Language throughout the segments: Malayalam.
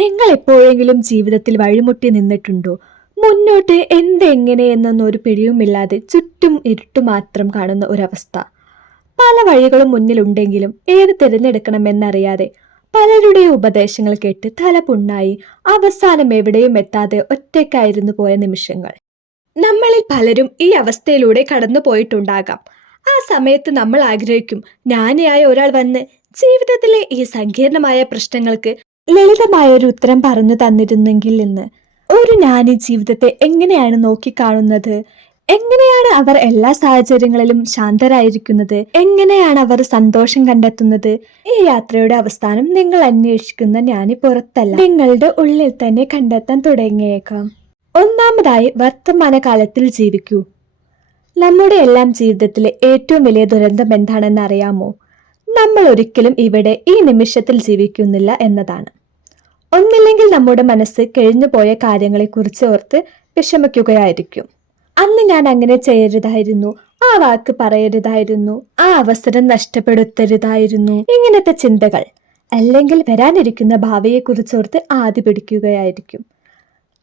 നിങ്ങൾ എപ്പോഴെങ്കിലും ജീവിതത്തിൽ വഴിമുട്ടി നിന്നിട്ടുണ്ടോ? മുന്നോട്ട് എന്തെങ്ങനെ എന്നൊന്നൊരു പിടിയുമില്ലാതെ ചുറ്റും ഇരുട്ടു മാത്രം കാണുന്ന ഒരവസ്ഥ. പല വഴികളും മുന്നിലുണ്ടെങ്കിലും ഏത് തിരഞ്ഞെടുക്കണമെന്നറിയാതെ പലരുടെയും ഉപദേശങ്ങൾ കേട്ട് തല പുണ്ണായി അവസാനം എവിടെയും എത്താതെ ഒറ്റയ്ക്കായിരുന്നു പോയ നിമിഷങ്ങൾ. നമ്മളിൽ പലരും ഈ അവസ്ഥയിലൂടെ കടന്നു പോയിട്ടുണ്ടാകാം. ആ സമയത്ത് നമ്മൾ ആഗ്രഹിക്കും, ജ്ഞാനിയായ ഒരാൾ വന്ന് ജീവിതത്തിലെ ഈ സങ്കീർണമായ പ്രശ്നങ്ങൾക്ക് ലളിതമായ ഒരു ഉത്തരം പറഞ്ഞു തന്നിരുന്നെങ്കിൽ എന്ന്. ഒരു ജ്ഞാനി ജീവിതത്തെ എങ്ങനെയാണ് നോക്കിക്കാണുന്നത്, എങ്ങനെയാണ് അവർ എല്ലാ സാഹചര്യങ്ങളിലും ശാന്തരായിരിക്കുന്നത്, എങ്ങനെയാണ് അവർ സന്തോഷം കണ്ടെത്തുന്നത്? ഈ യാത്രയുടെ അവസാനം നിങ്ങൾ അന്വേഷിക്കുന്ന ജ്ഞാനി പുറത്തല്ല, നിങ്ങളുടെ ഉള്ളിൽ തന്നെ കണ്ടെത്താൻ തുടങ്ങിയേക്കാം. ഒന്നാമതായി, വർത്തമാനകാലത്തിൽ ജീവിക്കൂ. നമ്മുടെ എല്ലാം ജീവിതത്തിലെ ഏറ്റവും വലിയ ദുരന്തം എന്താണെന്ന് അറിയാമോ? നമ്മൾ ഒരിക്കലും ഇവിടെ ഈ നിമിഷത്തിൽ ജീവിക്കുന്നില്ല എന്നതാണ്. ഒന്നില്ലെങ്കിൽ നമ്മുടെ മനസ്സ് കഴിഞ്ഞുപോയ കാര്യങ്ങളെക്കുറിച്ച് ഓർത്ത് വിഷമിക്കുകയായിരിക്കും. അന്ന് ഞാൻ അങ്ങനെ ചെയ്യരുതായിരുന്നു, ആ വാക്ക് പറയരുതായിരുന്നു, ആ അവസരം നഷ്ടപ്പെടുത്തരുതായിരുന്നു, ഇങ്ങനത്തെ ചിന്തകൾ. അല്ലെങ്കിൽ വരാനിരിക്കുന്ന ഭാവിയെക്കുറിച്ചോർത്ത് ആദ്യ പിടിക്കുകയായിരിക്കും.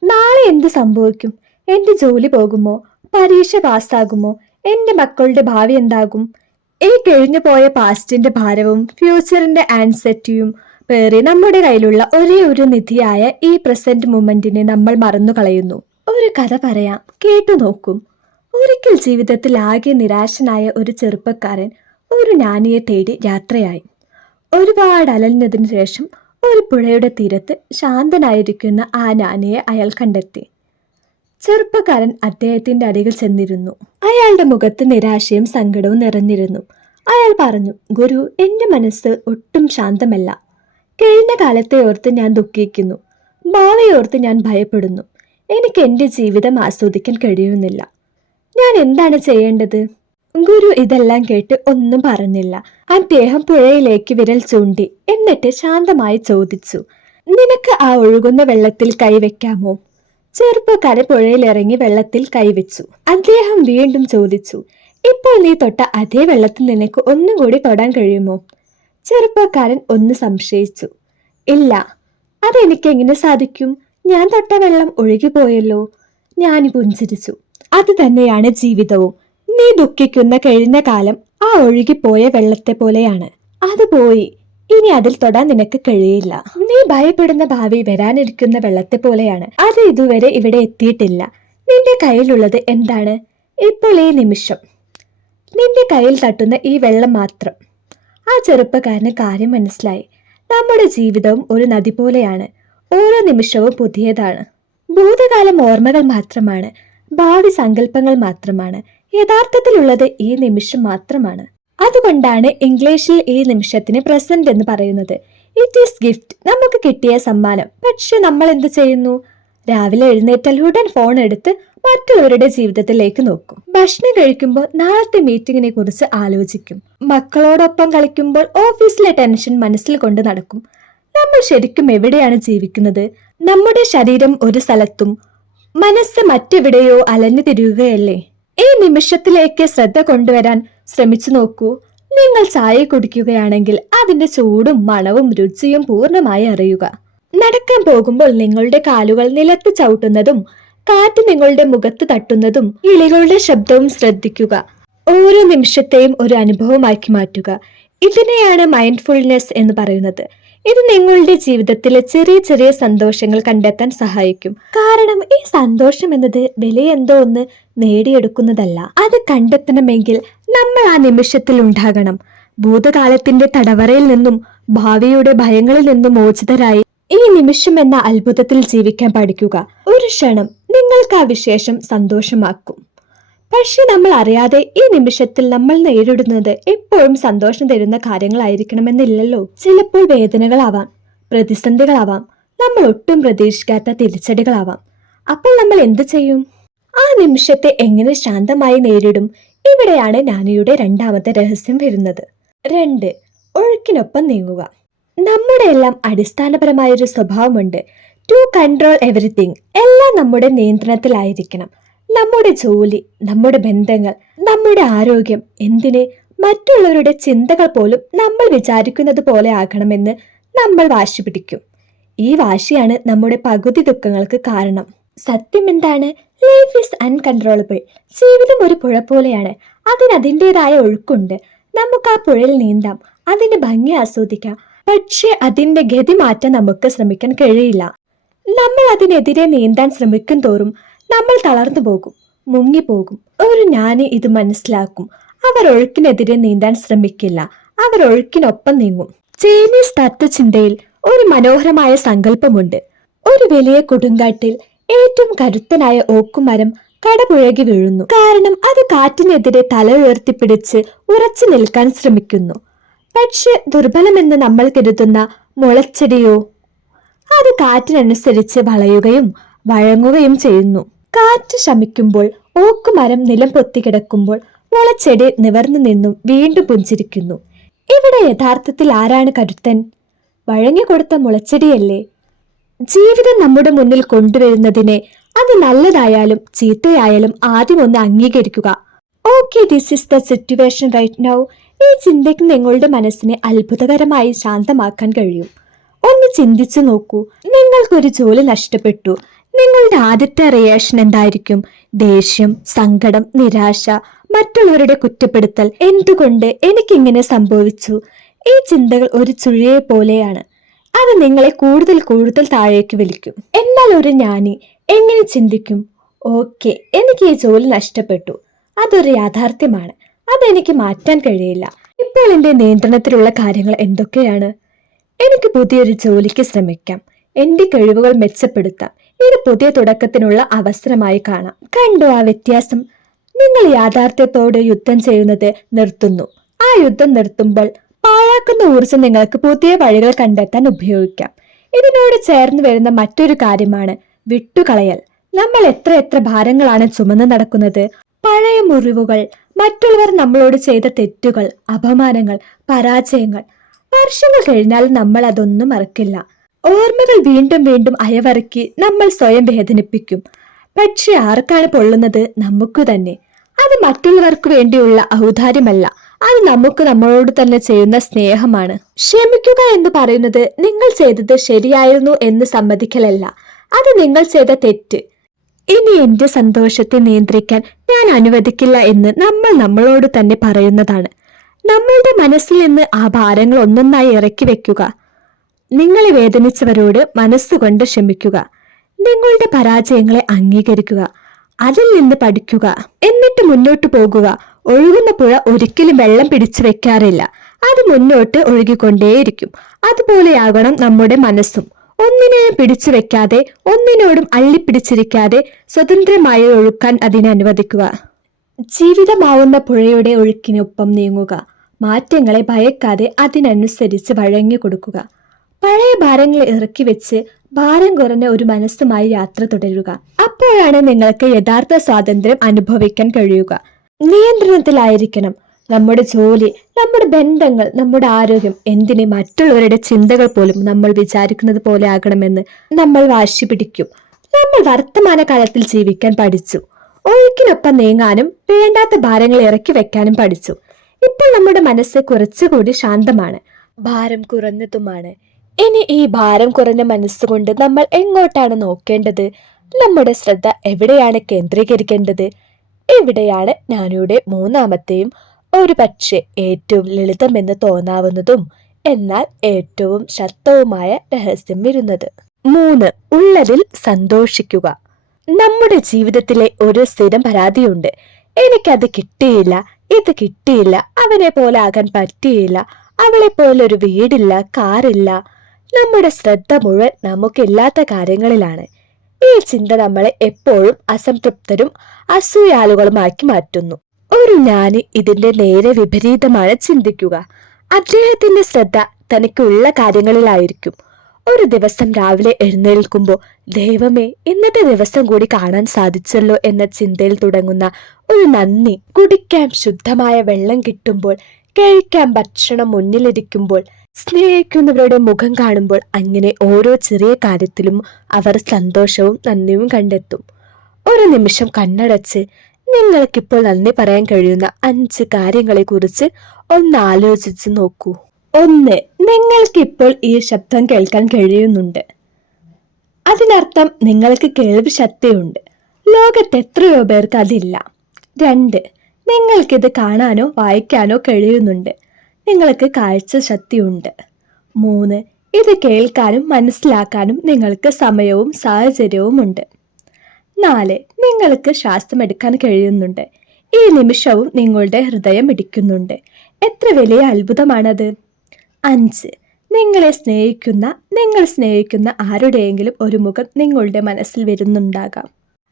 നാളെ എന്ത് സംഭവിക്കും? എന്റെ ജോലി പോകുമോ? പരീക്ഷ പാസ്സാകുമോ? എന്റെ മക്കളുടെ ഭാവി എന്താകും? ഈ കഴിഞ്ഞു പോയ പാസ്റ്റിന്റെ ഭാരവും ഫ്യൂച്ചറിന്റെ ആൻസൈറ്റിയും പേറി നമ്മുടെ കയ്യിലുള്ള ഒരേ ഒരു നിധിയായ ഈ പ്രസന്റ് മൊമെന്റിനെ നമ്മൾ മറന്നു കളയുന്നു. ഒരു കഥ പറയാം, കേട്ടു നോക്കും. ഒരിക്കൽ ജീവിതത്തിൽ ആകെ നിരാശനായ ഒരു ചെറുപ്പക്കാരൻ ഒരു ജ്ഞാനിയെ തേടി യാത്രയായി. ഒരുപാട് അലഞ്ഞതിനു ശേഷം ഒരു പുഴയുടെ തീരത്ത് ശാന്തനായിരിക്കുന്ന ആ ജ്ഞാനിയെ അയാൾ കണ്ടെത്തി. ചെറുപ്പക്കാരൻ അദ്ദേഹത്തിന്റെ അരികിൽ ചെന്നിരുന്നു. അയാളുടെ മുഖത്ത് നിരാശയും സങ്കടവും നിറഞ്ഞിരുന്നു. അയാൾ പറഞ്ഞു, ഗുരു, എന്റെ മനസ്സ് ഒട്ടും ശാന്തമല്ല. കഴിഞ്ഞ കാലത്തെ ഓർത്ത് ഞാൻ ദുഃഖിക്കുന്നു, ഭാവിയോർത്ത് ഞാൻ ഭയപ്പെടുന്നു. എനിക്ക് എന്റെ ജീവിതം ആസ്വദിക്കാൻ കഴിയുന്നില്ല. ഞാൻ എന്താണ് ചെയ്യേണ്ടത്? ഗുരു ഇതെല്ലാം കേട്ട് ഒന്നും പറഞ്ഞില്ല. അദ്ദേഹം പുഴയിലേക്ക് വിരൽ ചൂണ്ടി എന്നിട്ട് ശാന്തമായി ചോദിച്ചു, നിനക്ക് ആ ഒഴുകുന്ന വെള്ളത്തിൽ കൈവെക്കാമോ? ചെറുപ്പക്കാരൻ പുഴയിലിറങ്ങി വെള്ളത്തിൽ കൈവച്ചു. അദ്ദേഹം വീണ്ടും ചോദിച്ചു, ഇപ്പോൾ നീ തൊട്ട അതേ വെള്ളത്തിൽ നിനക്ക് ഒന്നും കൂടി തൊടാൻ കഴിയുമോ? ചെറുപ്പക്കാരൻ ഒന്ന് സംശയിച്ചു. ഇല്ല, അതെനിക്കെങ്ങനെ സാധിക്കും? ഞാൻ തൊട്ട വെള്ളം ഒഴുകിപ്പോയല്ലോ. ഞാൻ പുഞ്ചിരിച്ചു. അത് തന്നെയാണ് ജീവിതവും. നീ ദുഃഖിക്കുന്ന കഴിഞ്ഞ കാലം ആ ഒഴുകിപ്പോയ വെള്ളത്തെ പോലെയാണ്. അത് പോയി, ഇനി അതിൽ തൊടാൻ നിനക്ക് കഴിയില്ല. നീ ഭയപ്പെടുന്ന ഭാവി വരാനിരിക്കുന്ന വെള്ളത്തെ പോലെയാണ്. അത് ഇതുവരെ ഇവിടെ എത്തിയിട്ടില്ല. നിന്റെ കയ്യിലുള്ളത് എന്താണ്? ഇപ്പോൾ ഈ നിമിഷം നിന്റെ കയ്യിൽ തട്ടുന്ന ഈ വെള്ളം മാത്രം. ആ ചെറുപ്പക്കാരന് കാര്യം മനസ്സിലായി. നമ്മുടെ ജീവിതവും ഒരു നദി പോലെയാണ്. ഓരോ നിമിഷവും പുതിയതാണ്. ഭൂതകാലം ഓർമ്മകൾ മാത്രമാണ്, ഭാവി സങ്കല്പങ്ങൾ മാത്രമാണ്. യഥാർത്ഥത്തിലുള്ളത് ഈ നിമിഷം മാത്രമാണ്. അതുകൊണ്ടാണ് ഇംഗ്ലീഷിൽ ഈ നിമിഷത്തിന് പ്രസന്റ് എന്ന് പറയുന്നത്. ഇറ്റ് ഈസ് ഗിഫ്റ്റ്, നമുക്ക് കിട്ടിയ സമ്മാനം. പക്ഷെ നമ്മൾ എന്ത് ചെയ്യുന്നു? രാവിലെ എഴുന്നേറ്റാൽ ഉടൻ ഫോൺ എടുത്ത് മറ്റുള്ളവരുടെ ജീവിതത്തിലേക്ക് നോക്കും. ഭക്ഷണം കഴിക്കുമ്പോൾ നാളത്തെ മീറ്റിങ്ങിനെ കുറിച്ച് ആലോചിക്കും. മക്കളോടൊപ്പം കളിക്കുമ്പോൾ ഓഫീസിലെ ടെൻഷൻ മനസ്സിൽ കൊണ്ട് നടക്കും. നമ്മൾ ശരിക്കും എവിടെയാണ് ജീവിക്കുന്നത്? നമ്മുടെ ശരീരം ഒരു സ്ഥലത്തും മനസ്സ് മറ്റെവിടെയോ അലഞ്ഞു തിരിയുകയല്ലേ? ഈ നിമിഷത്തിലേക്ക് ശ്രദ്ധ കൊണ്ടുവരാൻ ശ്രമിച്ചു നോക്കൂ. നിങ്ങൾ ചായ കുടിക്കുകയാണെങ്കിൽ അതിന്റെ ചൂടും മണവും രുചിയും പൂർണ്ണമായി അറിയുക. നടക്കാൻ പോകുമ്പോൾ നിങ്ങളുടെ കാലുകൾ നിലത്ത് ചവിട്ടുന്നതും കാറ്റ് നിങ്ങളുടെ മുഖത്ത് തട്ടുന്നതും കിളികളുടെ ശബ്ദവും ശ്രദ്ധിക്കുക. ഓരോ നിമിഷത്തെയും ഒരു അനുഭവമാക്കി മാറ്റുക. ഇതിനെയാണ് മൈൻഡ്ഫുൾനെസ് എന്ന് പറയുന്നത്. ഇത് നിങ്ങളുടെ ജീവിതത്തിലെ ചെറിയ ചെറിയ സന്തോഷങ്ങൾ കണ്ടെത്താൻ സഹായിക്കും. കാരണം ഈ സന്തോഷം എന്നത് വിലയെന്തോ ഒന്ന് നേടിയെടുക്കുന്നതല്ല. അത് കണ്ടെത്തണമെങ്കിൽ നമ്മൾ ആ നിമിഷത്തിൽ ഉണ്ടാകണം. ഭൂതകാലത്തിന്റെ തടവറയിൽ നിന്നും ഭാവിയുടെ ഭയങ്ങളിൽ നിന്നും മോചിതരായി ഈ നിമിഷം എന്ന അത്ഭുതത്തിൽ ജീവിക്കാൻ പഠിക്കുക. ഒരു ക്ഷണം നിങ്ങൾക്ക് ആ വിശേഷം സന്തോഷമാക്കും. പക്ഷെ നമ്മൾ അറിയാതെ ഈ നിമിഷത്തിൽ നമ്മൾ നേരിടുന്നത് എപ്പോഴും സന്തോഷം തരുന്ന കാര്യങ്ങളായിരിക്കണമെന്നില്ലല്ലോ. ചിലപ്പോൾ വേദനകളാവാം, പ്രതിസന്ധികളാവാം, നമ്മൾ ഒട്ടും പ്രതീക്ഷിക്കാത്ത തിരിച്ചടികളാവാം. അപ്പോൾ നമ്മൾ എന്ത് ചെയ്യും? ആ നിമിഷത്തെ എങ്ങനെ ശാന്തമായി നേരിടും? ഇവിടെയാണ് ജ്ഞാനിയുടെ രണ്ടാമത്തെ രഹസ്യം വരുന്നത്. 2. ഒഴുക്കിനൊപ്പം നീങ്ങുക. നമ്മുടെ എല്ലാം അടിസ്ഥാനപരമായൊരു സ്വഭാവമുണ്ട്. To control everything. എല്ലാം നമ്മുടെ നിയന്ത്രണത്തിലായിരിക്കണം. നമ്മുടെ ജോലി, നമ്മുടെ ബന്ധങ്ങൾ, നമ്മുടെ ആരോഗ്യം, എന്തിന് മറ്റുള്ളവരുടെ ചിന്തകൾ പോലും നമ്മൾ വിചാരിക്കുന്നത് പോലെ ആകണമെന്ന് നമ്മൾ വാശി പിടിക്കും. ഈ വാശിയാണ് നമ്മുടെ പകുതി ദുഃഖങ്ങൾക്ക് കാരണം. സത്യം എന്താണ്? Life is uncontrollable. ജീവിതം ഒരു പുഴ പോലെയാണ്. അതിൻ്റെതായ ഒഴുക്കുണ്ട്. നമുക്ക് ആ പുഴയിൽ നീന്താം, അതിന്റെ ഭംഗി ആസ്വദിക്കാം. പക്ഷെ അതിന്റെ ഗതി മാറ്റാൻ നമുക്ക് ശ്രമിക്കാൻ കഴിയില്ല. നമ്മൾ അതിനെതിരെ നീന്താൻ ശ്രമിക്കും തോറും നമ്മൾ തളർന്നു പോകും, മുങ്ങിപ്പോകും. ഒരു ജ്ഞാനി ഇത് മനസ്സിലാക്കും. അവർ ഒഴുക്കിനെതിരെ നീന്താൻ ശ്രമിക്കില്ല, അവർ ഒഴുക്കിനൊപ്പം നീങ്ങും. ചൈനീസ് തത്വചിന്തയിൽ ഒരു മനോഹരമായ സങ്കല്പമുണ്ട്. ഒരു വലിയ കൊടുങ്കാട്ടിൽ ഏറ്റവും കരുത്തനായ ഓക്കുമരം കടപുഴകി വീഴുന്നു. കാരണം അത് കാറ്റിനെതിരെ തല ഉയർത്തിപ്പിടിച്ച് ഉറച്ചു നിൽക്കാൻ ശ്രമിക്കുന്നു. പക്ഷെ ദുർബലമെന്ന് നമ്മൾ കരുതുന്ന മുളച്ചെടിയോ, അത് കാറ്റിനനുസരിച്ച് വളയുകയും വഴങ്ങുകയും ചെയ്യുന്നു. കാറ്റ് ശമിക്കുമ്പോൾ ഓക്കുമരം നിലം പൊത്തിക്കിടക്കുമ്പോൾ മുളച്ചെടി നിവർന്നു നിന്നും വീണ്ടും പുഞ്ചിരിക്കുന്നു. ഇവിടെ യഥാർത്ഥത്തിൽ ആരാണ് കരുത്തൻ? വഴങ്ങിക്കൊടുത്ത മുളച്ചെടിയല്ലേ? ജീവിതം നമ്മുടെ മുന്നിൽ കൊണ്ടുവരുന്നതിനെ, അത് നല്ലതായാലും ചീത്തയായാലും ആദ്യം ഒന്ന് അംഗീകരിക്കുക. Okay, this is the situation right now. ഈ ചിന്തയ്ക്ക് നിങ്ങളുടെ മനസ്സിനെ അത്ഭുതകരമായി ശാന്തമാക്കാൻ കഴിയും. ഒന്ന് ചിന്തിച്ചു നോക്കൂ. നിങ്ങൾക്കൊരു ജോലി നഷ്ടപ്പെട്ടു. നിങ്ങളുടെ ആദ്യത്തെ റിയാക്ഷൻ എന്തായിരിക്കും? ദേഷ്യം, സങ്കടം, നിരാശ, മറ്റുള്ളവരുടെ കുറ്റപ്പെടുത്തൽ. എന്തുകൊണ്ട് എനിക്കിങ്ങനെ സംഭവിച്ചു? ഈ ചിന്തകൾ ഒരു ചുഴിയെ പോലെയാണ്. അത് നിങ്ങളെ കൂടുതൽ കൂടുതൽ താഴേക്ക് വലിക്കും. എന്നാൽ ഒരു ജ്ഞാനി എങ്ങനെ ചിന്തിക്കും? ഓക്കെ, എനിക്ക് ഈ ജോലി നഷ്ടപ്പെട്ടു. അതൊരു യാഥാർത്ഥ്യമാണ്. അതെനിക്ക് മാറ്റാൻ കഴിയില്ല. ഇപ്പോൾ എൻ്റെ നിയന്ത്രണത്തിലുള്ള കാര്യങ്ങൾ എന്തൊക്കെയാണ്? എനിക്ക് പുതിയൊരു ജോലിക്ക് ശ്രമിക്കാം. എൻ്റെ കഴിവുകൾ മെച്ചപ്പെടുത്താം. ഇത് പുതിയ തുടക്കത്തിനുള്ള അവസരമായി കാണാം. കണ്ടോ ആ വ്യത്യാസം? നിങ്ങൾ യാഥാർത്ഥ്യത്തോട് യുദ്ധം ചെയ്യുന്നത് നിർത്തുന്നു. ആ യുദ്ധം നിർത്തുമ്പോൾ പാഴാക്കുന്ന ഊർജ്ജം നിങ്ങൾക്ക് പുതിയ വഴികൾ കണ്ടെത്താൻ ഉപയോഗിക്കാം. ഇതിനോട് ചേർന്ന് വരുന്ന മറ്റൊരു കാര്യമാണ് വിട്ടുകളയൽ. നമ്മൾ എത്ര ഭാരങ്ങളാണ് ചുമന്ന് നടക്കുന്നത്? പഴയ മുറിവുകൾ, മറ്റുള്ളവർ നമ്മളോട് ചെയ്ത തെറ്റുകൾ, അപമാനങ്ങൾ, പരാജയങ്ങൾ. വർഷങ്ങൾ കഴിഞ്ഞാൽ നമ്മൾ അതൊന്നും മറക്കില്ല. ഓർമ്മകൾ വീണ്ടും വീണ്ടും അയവറക്കി നമ്മൾ സ്വയം വേദനിപ്പിക്കും. പക്ഷെ ആർക്കാണ് പൊള്ളുന്നത്? നമുക്ക് തന്നെ. അത് മറ്റുള്ളവർക്ക് വേണ്ടിയുള്ള ഔദാര്യമല്ല, അത് നമുക്ക് നമ്മളോട് തന്നെ ചെയ്യുന്ന സ്നേഹമാണ്. ക്ഷമിക്കുക എന്ന് പറയുന്നത് നിങ്ങൾ ചെയ്തത് ശരിയായിരുന്നു എന്ന് സമ്മതിക്കലല്ല, അത് നിങ്ങൾ ചെയ്ത തെറ്റ്. ഇനി എന്റെ സന്തോഷത്തെ നിയന്ത്രിക്കാൻ ഞാൻ അനുവദിക്കില്ല എന്ന് നമ്മൾ നമ്മളോട് തന്നെ പറയുന്നതാണ്. നമ്മളുടെ മനസ്സിൽ നിന്ന് ആ ഭാരങ്ങൾ ഒന്നൊന്നായി ഇറക്കി വെക്കുക. നിങ്ങളെ വേദനിച്ചവരോട് മനസ്സുകൊണ്ട് ക്ഷമിക്കുക. നിങ്ങളുടെ പരാജയങ്ങളെ അംഗീകരിക്കുക. അതിൽ നിന്ന് പഠിക്കുക. എന്നിട്ട് മുന്നോട്ട് പോകുക. ഒഴുകുന്ന പുഴ ഒരിക്കലും വെള്ളം പിടിച്ചു വെക്കാറില്ല, അത് മുന്നോട്ട് ഒഴുകിക്കൊണ്ടേയിരിക്കും. അതുപോലെയാകണം നമ്മുടെ മനസ്സും. ഒന്നിനെയും പിടിച്ചു വെക്കാതെ, ഒന്നിനോടും അള്ളിപ്പിടിച്ചിരിക്കാതെ സ്വതന്ത്രമായി ഒഴുക്കാൻ അതിനെ അനുവദിക്കുക. ജീവിതമാവുന്ന പുഴയുടെ ഒഴുക്കിനൊപ്പം നീങ്ങുക. മാറ്റങ്ങളെ ഭയക്കാതെ അതിനനുസരിച്ച് വഴങ്ങി കൊടുക്കുക. പഴയ ഭാരങ്ങൾ ഇറക്കി വെച്ച് ഭാരം കുറഞ്ഞ ഒരു മനസ്സുമായി യാത്ര തുടരുക. അപ്പോഴാണ് നിങ്ങൾക്ക് യഥാർത്ഥ സ്വാതന്ത്ര്യം അനുഭവിക്കാൻ കഴിയുക. നിയന്ത്രണത്തിലായിരിക്കണം നമ്മുടെ ജോലി, നമ്മുടെ ബന്ധങ്ങൾ, നമ്മുടെ ആരോഗ്യം. എന്തിന് മറ്റുള്ളവരുടെ ചിന്തകൾ പോലും നമ്മൾ വിചാരിക്കുന്നത് പോലെ ആകണമെന്ന് നമ്മൾ വാശി പിടിക്കും. നമ്മൾ വർത്തമാനകാലത്തിൽ ജീവിക്കാൻ പഠിച്ചു. ഒഴുക്കിനൊപ്പം നീങ്ങാനും വേണ്ടാത്ത ഭാരങ്ങൾ ഇറക്കി വെക്കാനും പഠിച്ചു. ഇപ്പോൾ നമ്മുടെ മനസ്സ് കുറച്ചുകൂടി ശാന്തമാണ്, ഭാരം കുറഞ്ഞതുമാണ്. ഇനി ഈ ഭാരം കുറഞ്ഞ മനസ്സുകൊണ്ട് നമ്മൾ എങ്ങോട്ടാണ് നോക്കേണ്ടത്? നമ്മുടെ ശ്രദ്ധ എവിടെയാണ് കേന്ദ്രീകരിക്കേണ്ടത്? ഇവിടെയാണ് ജ്ഞാനിയുടെ മൂന്നാമത്തെയും, ഒരു പക്ഷേ ഏറ്റവും ലളിതമെന്ന് തോന്നാവുന്നതും എന്നാൽ ഏറ്റവും ശക്തവുമായ രഹസ്യം വരുന്നത്. 3. ഉള്ളതിൽ സന്തോഷിക്കുക. നമ്മുടെ ജീവിതത്തിലെ ഒരു സ്ഥിരം പരാതിയുണ്ട്. എനിക്കത് കിട്ടിയില്ല, ഇത് കിട്ടിയില്ല, അവനെ പോലെ ആകാൻ പറ്റിയില്ല, അവളെ പോലെ ഒരു വീടില്ല, കാറില്ല. നമ്മുടെ ശ്രദ്ധ മുഴുവൻ നമുക്കില്ലാത്ത കാര്യങ്ങളിലാണ്. ഈ ചിന്ത നമ്മളെ എപ്പോഴും അസംതൃപ്തരും അസൂയാലുകളുമാക്കി മാറ്റുന്നു. ഒരു ജ്ഞാനി ഇതിന്റെ നേരെ വിപരീതമാണ് ചിന്തിക്കുക. അദ്ദേഹത്തിന്റെ ശ്രദ്ധ തനിക്കുള്ള കാര്യങ്ങളിലായിരിക്കും. ഒരു ദിവസം രാവിലെ എഴുന്നേൽക്കുമ്പോൾ ദൈവമേ, ഇന്നത്തെ ദിവസം കൂടി കാണാൻ സാധിച്ചല്ലോ എന്ന ചിന്തയിൽ തുടങ്ങുന്ന ഒരു നന്ദി. കുടിക്കാൻ ശുദ്ധമായ വെള്ളം കിട്ടുമ്പോൾ, കഴിക്കാൻ ഭക്ഷണം മുന്നിലിരിക്കുമ്പോൾ, സ്നേഹിക്കുന്നവരുടെ മുഖം കാണുമ്പോൾ, അങ്ങനെ ഓരോ ചെറിയ കാര്യത്തിലും അവർ സന്തോഷവും നന്ദിയും കണ്ടെത്തും. ഒരു നിമിഷം കണ്ണടച്ച് നിങ്ങൾക്കിപ്പോൾ നന്ദി പറയാൻ കഴിയുന്ന 5 കാര്യങ്ങളെ കുറിച്ച് ഒന്ന് ആലോചിച്ച് നോക്കൂ. 1. നിങ്ങൾക്കിപ്പോൾ ഈ ശബ്ദം കേൾക്കാൻ കഴിയുന്നുണ്ട്. അതിനർത്ഥം നിങ്ങൾക്ക് കേൾവി ശക്തിയുണ്ട്. ലോകത്ത് എത്രയോ പേർക്ക് അതില്ല. 2, നിങ്ങൾക്കിത് കാണാനോ വായിക്കാനോ കഴിയുന്നുണ്ട്. നിങ്ങൾക്ക് കാഴ്ച ശക്തിയുണ്ട്. 3, ഇത് കേൾക്കാനും മനസ്സിലാക്കാനും നിങ്ങൾക്ക് സമയവും സാഹചര്യവും ഉണ്ട്. 4, നിങ്ങൾക്ക് ശ്വാസമെടുക്കാൻ കഴിയുന്നുണ്ട്. ഈ നിമിഷവും നിങ്ങളുടെ ഹൃദയം ഇടിക്കുന്നുണ്ട്. എത്ര വലിയ അത്ഭുതമാണത്! 5, നിങ്ങൾ സ്നേഹിക്കുന്ന ആരുടെയെങ്കിലും ഒരു മുഖം നിങ്ങളുടെ മനസ്സിൽ വരുന്നുണ്ടാകാം.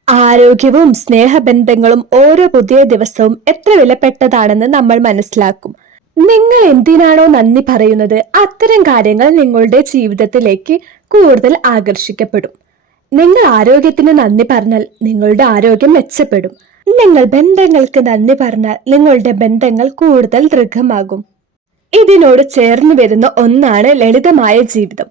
ആരോഗ്യവും സ്നേഹബന്ധങ്ങളും ഓരോ പുതിയ ദിവസവും എത്ര വിലപ്പെട്ടതാണെന്ന് നമ്മൾ മനസ്സിലാക്കും. നിങ്ങൾ എന്തിനാണോ നന്ദി പറയുന്നത്, അത്തരം കാര്യങ്ങൾ നിങ്ങളുടെ ജീവിതത്തിലേക്ക് കൂടുതൽ ആകർഷിക്കപ്പെടും. നിങ്ങൾ ആരോഗ്യത്തിന് നന്ദി പറഞ്ഞാൽ നിങ്ങളുടെ ആരോഗ്യം മെച്ചപ്പെടും. നിങ്ങൾ ബന്ധങ്ങൾക്ക് നന്ദി പറഞ്ഞാൽ നിങ്ങളുടെ ബന്ധങ്ങൾ കൂടുതൽ ദൃഢമാകും. ഇതിനോട് ചേർന്ന് വരുന്ന ഒന്നാണ് ലളിതമായ ജീവിതം.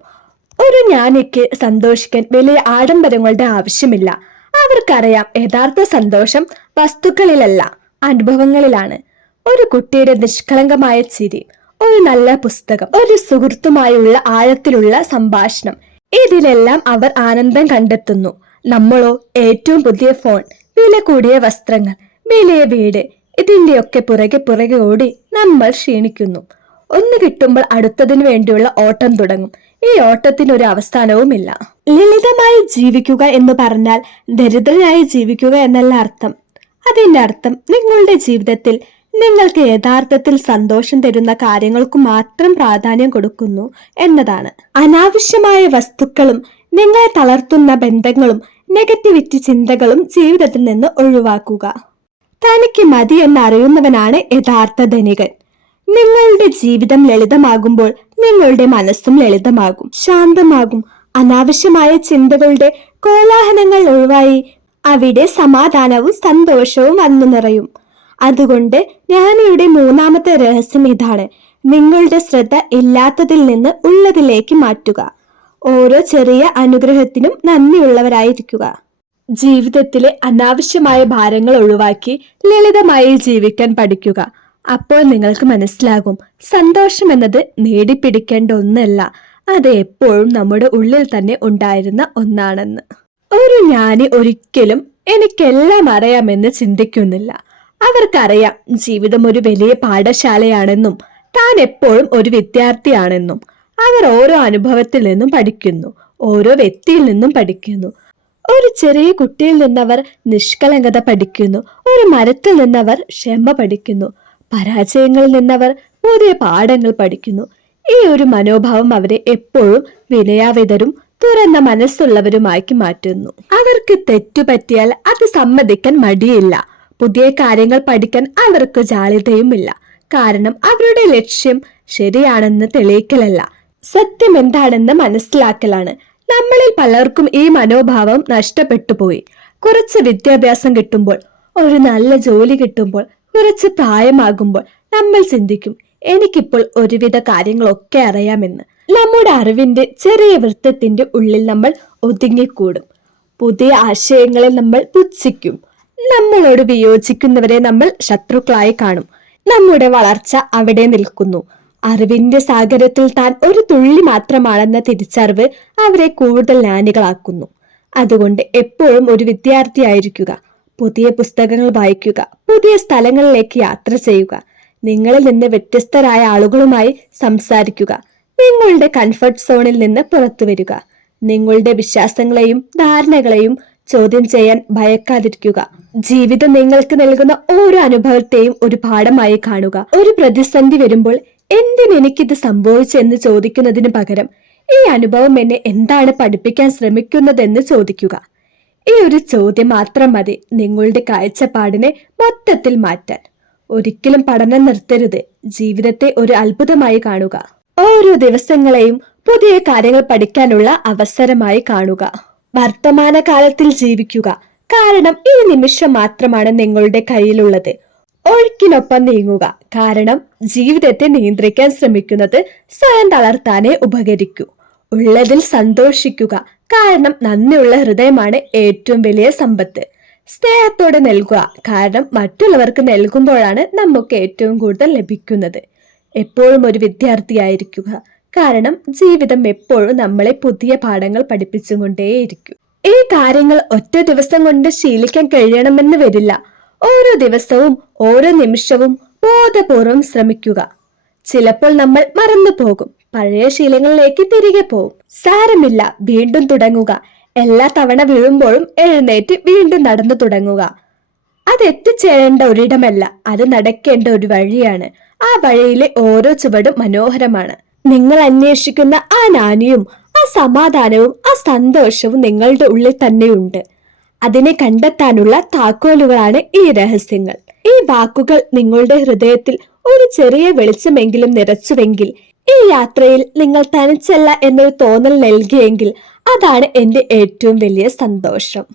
ഒരു ജ്ഞാനിക്ക് സന്തോഷിക്കാൻ വലിയ ആഡംബരങ്ങളുടെ ആവശ്യമില്ല. അവർക്കറിയാം യഥാർത്ഥ സന്തോഷം വസ്തുക്കളിലല്ല, അനുഭവങ്ങളിലാണ്. ഒരു കുട്ടിയുടെ നിഷ്കളങ്കമായ ചിരി, ഒരു നല്ല പുസ്തകം, ഒരു സുഹൃത്തുമായുള്ള ആഴത്തിലുള്ള സംഭാഷണം, ഇതിലെല്ലാം അവർ ആനന്ദം കണ്ടെത്തുന്നു. നമ്മളോ ഏറ്റവും പുതിയ ഫോൺ, വില കൂടിയ വസ്ത്രങ്ങൾ, വലിയ വീട്, ഇതിന്റെയൊക്കെ പുറകെ ഓടി നമ്മൾ ക്ഷീണിക്കുന്നു. ഒന്ന് കിട്ടുമ്പോൾ അടുത്തതിനു വേണ്ടിയുള്ള ഓട്ടം തുടങ്ങും. ഈ ഓട്ടത്തിനൊരു അവസാനവുമില്ല. ലളിതമായി ജീവിക്കുക എന്ന് പറഞ്ഞാൽ ദരിദ്രനായി ജീവിക്കുക എന്നല്ല അർത്ഥം. അതിന്റെ അർത്ഥം നിങ്ങളുടെ ജീവിതത്തിൽ നിങ്ങൾക്ക് യഥാർത്ഥത്തിൽ സന്തോഷം തരുന്ന കാര്യങ്ങൾക്ക് മാത്രം പ്രാധാന്യം കൊടുക്കുന്നു എന്നതാണ്. അനാവശ്യമായ വസ്തുക്കളും നിങ്ങളെ തളർത്തുന്ന ബന്ധങ്ങളും നെഗറ്റിവിറ്റി ചിന്തകളും ജീവിതത്തിൽ നിന്ന് ഒഴിവാക്കുക. തനിക്ക് മതി എന്നറിയുന്നവനാണ് യഥാർത്ഥ ധനികൻ. നിങ്ങളുടെ ജീവിതം ലളിതമാകുമ്പോൾ നിങ്ങളുടെ മനസ്സും ലളിതമാകും, ശാന്തമാകും. അനാവശ്യമായ ചിന്തകളുടെ കോലാഹലങ്ങൾ ഒഴിവായി അവിടെ സമാധാനവും സന്തോഷവും വന്നു നിറയും. അതുകൊണ്ട് ജ്ഞാനിയുടെ 3ാമത്തെ രഹസ്യം ഇതാണ്: നിങ്ങളുടെ ശ്രദ്ധ ഇല്ലാത്തതിൽ നിന്ന് ഉള്ളതിലേക്ക് മാറ്റുക. ഓരോ ചെറിയ അനുഗ്രഹത്തിനും നന്ദിയുള്ളവരായിരിക്കുക. ജീവിതത്തിലെ അനാവശ്യമായ ഭാരങ്ങൾ ഒഴിവാക്കി ലളിതമായി ജീവിക്കാൻ പഠിക്കുക. അപ്പോൾ നിങ്ങൾക്ക് മനസ്സിലാകും, സന്തോഷം എന്നത് നേടിപ്പിടിക്കേണ്ട ഒന്നല്ല, അത് എപ്പോഴും നമ്മുടെ ഉള്ളിൽ തന്നെ ഉണ്ടായിരുന്ന ഒന്നാണെന്ന്. ഒരു ജ്ഞാനി ഒരിക്കലും എനിക്കെല്ലാം അറിയാമെന്ന് ചിന്തിക്കുന്നില്ല. അവർക്കറിയാം ജീവിതം ഒരു വലിയ പാഠശാലയാണെന്നും താൻ എപ്പോഴും ഒരു വിദ്യാർത്ഥിയാണെന്നും. അവർ ഓരോ അനുഭവത്തിൽ നിന്നും പഠിക്കുന്നു, ഓരോ വ്യക്തിയിൽ നിന്നും പഠിക്കുന്നു. ഒരു ചെറിയ കുട്ടിയിൽ നിന്നവർ നിഷ്കളങ്കത പഠിക്കുന്നു, ഒരു മരത്തിൽ നിന്നവർ ക്ഷമ പഠിക്കുന്നു, പരാജയങ്ങളിൽ നിന്നവർ പുതിയ പാഠങ്ങൾ പഠിക്കുന്നു. ഈ ഒരു മനോഭാവം അവരെ എപ്പോഴും വിനയാവിതരും തുറന്ന മനസ്സുള്ളവരുമാക്കി മാറ്റുന്നു. അവർക്ക് തെറ്റുപറ്റിയാൽ അത് സമ്മതിക്കാൻ മടിയില്ല. പുതിയ കാര്യങ്ങൾ പഠിക്കാൻ അവർക്ക് ജാള്യതയുമില്ല. കാരണം അവരുടെ ലക്ഷ്യം ശരിയാണെന്ന് തെളിയിക്കലല്ല, സത്യം എന്താണെന്ന് മനസ്സിലാക്കലാണ്. നമ്മളിൽ പലർക്കും ഈ മനോഭാവം നഷ്ടപ്പെട്ടു പോയി. കുറച്ച് വിദ്യാഭ്യാസം കിട്ടുമ്പോൾ, ഒരു നല്ല ജോലി കിട്ടുമ്പോൾ, കുറച്ച് പ്രായമാകുമ്പോൾ നമ്മൾ ചിന്തിക്കും, എനിക്കിപ്പോൾ ഒരുവിധ കാര്യങ്ങളൊക്കെ അറിയാമെന്ന്. നമ്മുടെ അറിവിന്റെ ചെറിയ വൃത്തത്തിന്റെ ഉള്ളിൽ നമ്മൾ ഒതുങ്ങിക്കൂടും. പുതിയ ആശയങ്ങളെ നമ്മൾ പുച്ഛിക്കും. നമ്മളോട് വിയോജിക്കുന്നവരെ നമ്മൾ ശത്രുക്കളായി കാണും. നമ്മുടെ വളർച്ച അവിടെ നിൽക്കുന്നു. അറിവിന്റെ സാഗരത്തിൽ താൻ ഒരു തുള്ളി മാത്രമാണെന്ന തിരിച്ചറിവ് അവരെ കൂടുതൽ ജ്ഞാനികളാക്കുന്നു. അതുകൊണ്ട് എപ്പോഴും ഒരു വിദ്യാർത്ഥിയായിരിക്കുക. പുതിയ പുസ്തകങ്ങൾ വായിക്കുക, പുതിയ സ്ഥലങ്ങളിലേക്ക് യാത്ര ചെയ്യുക, നിങ്ങളിൽ നിന്ന് വ്യത്യസ്തരായ ആളുകളുമായി സംസാരിക്കുക, നിങ്ങളുടെ കംഫർട്ട് സോണിൽ നിന്ന് പുറത്തു വരിക, നിങ്ങളുടെ വിശ്വാസങ്ങളെയും ധാരണകളെയും ചോദ്യം ചെയ്യാൻ ഭയക്കാതിരിക്കുക. ജീവിതം നിങ്ങൾക്ക് നൽകുന്ന ഓരോ അനുഭവത്തെയും ഒരു പാഠമായി കാണുക. ഒരു പ്രതിസന്ധി വരുമ്പോൾ എന്തിനെനിക്കിത് സംഭവിച്ചെന്ന് ചോദിക്കുന്നതിന് പകരം ഈ അനുഭവം എന്നെ എന്താണ് പഠിപ്പിക്കാൻ ശ്രമിക്കുന്നതെന്ന് ചോദിക്കുക. ഈ ഒരു ചോദ്യം മാത്രം മതി നിങ്ങളുടെ കാഴ്ചപ്പാടിനെ മൊത്തത്തിൽ മാറ്റാൻ. ഒരിക്കലും പഠനം നിർത്തരുത്. ജീവിതത്തെ ഒരു അത്ഭുതമായി കാണുക. ഓരോ ദിവസങ്ങളെയും പുതിയ കാര്യങ്ങൾ പഠിക്കാനുള്ള അവസരമായി കാണുക. വർത്തമാനകാലത്തിൽ ജീവിക്കുക. കാരണം ഈ നിമിഷം മാത്രമാണ് നിങ്ങളുടെ കയ്യിലുള്ളത്. ഒഴുക്കിനൊപ്പം നീങ്ങുക. കാരണം ജീവിതത്തെ നിയന്ത്രിക്കാൻ ശ്രമിക്കുന്നത് സ്വയം തളർത്താനേ ഉപകരിക്കൂ. ഉള്ളതിൽ സന്തോഷിക്കുക. കാരണം നന്ദിയുള്ള ഹൃദയമാണ് ഏറ്റവും വലിയ സമ്പത്ത്. സ്നേഹത്തോടെ നൽകുക. കാരണം മറ്റുള്ളവർക്ക് നൽകുമ്പോഴാണ് നമുക്ക് ഏറ്റവും കൂടുതൽ ലഭിക്കുന്നത്. എപ്പോഴും ഒരു വിദ്യാർത്ഥിയായിരിക്കുക. കാരണം ജീവിതം എപ്പോഴും നമ്മളെ പുതിയ പാഠങ്ങൾ പഠിപ്പിച്ചുകൊണ്ടേയിരിക്കും. ഈ കാര്യങ്ങൾ ഒറ്റ ദിവസം കൊണ്ട് ശീലിക്കാൻ കഴിയണമെന്ന് വരില്ല. ഓരോ ദിവസവും ഓരോ നിമിഷവും ബോധപൂർവം ശ്രമിക്കുക. ചിലപ്പോൾ നമ്മൾ മറന്നു പോകും, പഴയ ശീലങ്ങളിലേക്ക് തിരികെ പോകും. സാരമില്ല, വീണ്ടും തുടങ്ങുക. എല്ലാ തവണ വീഴുമ്പോഴും എഴുന്നേറ്റ് വീണ്ടും നടന്നു തുടങ്ങുക. അത് എത്തിച്ചേരേണ്ട ഒരിടമല്ല, അത് നടക്കേണ്ട ഒരു വഴിയാണ്. ആ വഴിയിലെ ഓരോ ചുവടും മനോഹരമാണ്. നിങ്ങൾ അന്വേഷിക്കുന്ന ആ നാനിയും ആ സമാധാനവും ആ സന്തോഷവും നിങ്ങളുടെ ഉള്ളിൽ തന്നെയുണ്ട്. അതിനെ കണ്ടെത്താനുള്ള താക്കോലുകളാണ് ഈ രഹസ്യങ്ങൾ. ഈ വാക്കുകൾ നിങ്ങളുടെ ഹൃദയത്തിൽ ഒരു ചെറിയ വെളിച്ചമെങ്കിലും നിറച്ചുവെങ്കിൽ, ഈ യാത്രയിൽ നിങ്ങൾ തനിച്ചല്ല എന്നൊരു തോന്നൽ നൽകിയെങ്കിൽ, അതാണ് എൻ്റെ ഏറ്റവും വലിയ സന്തോഷം.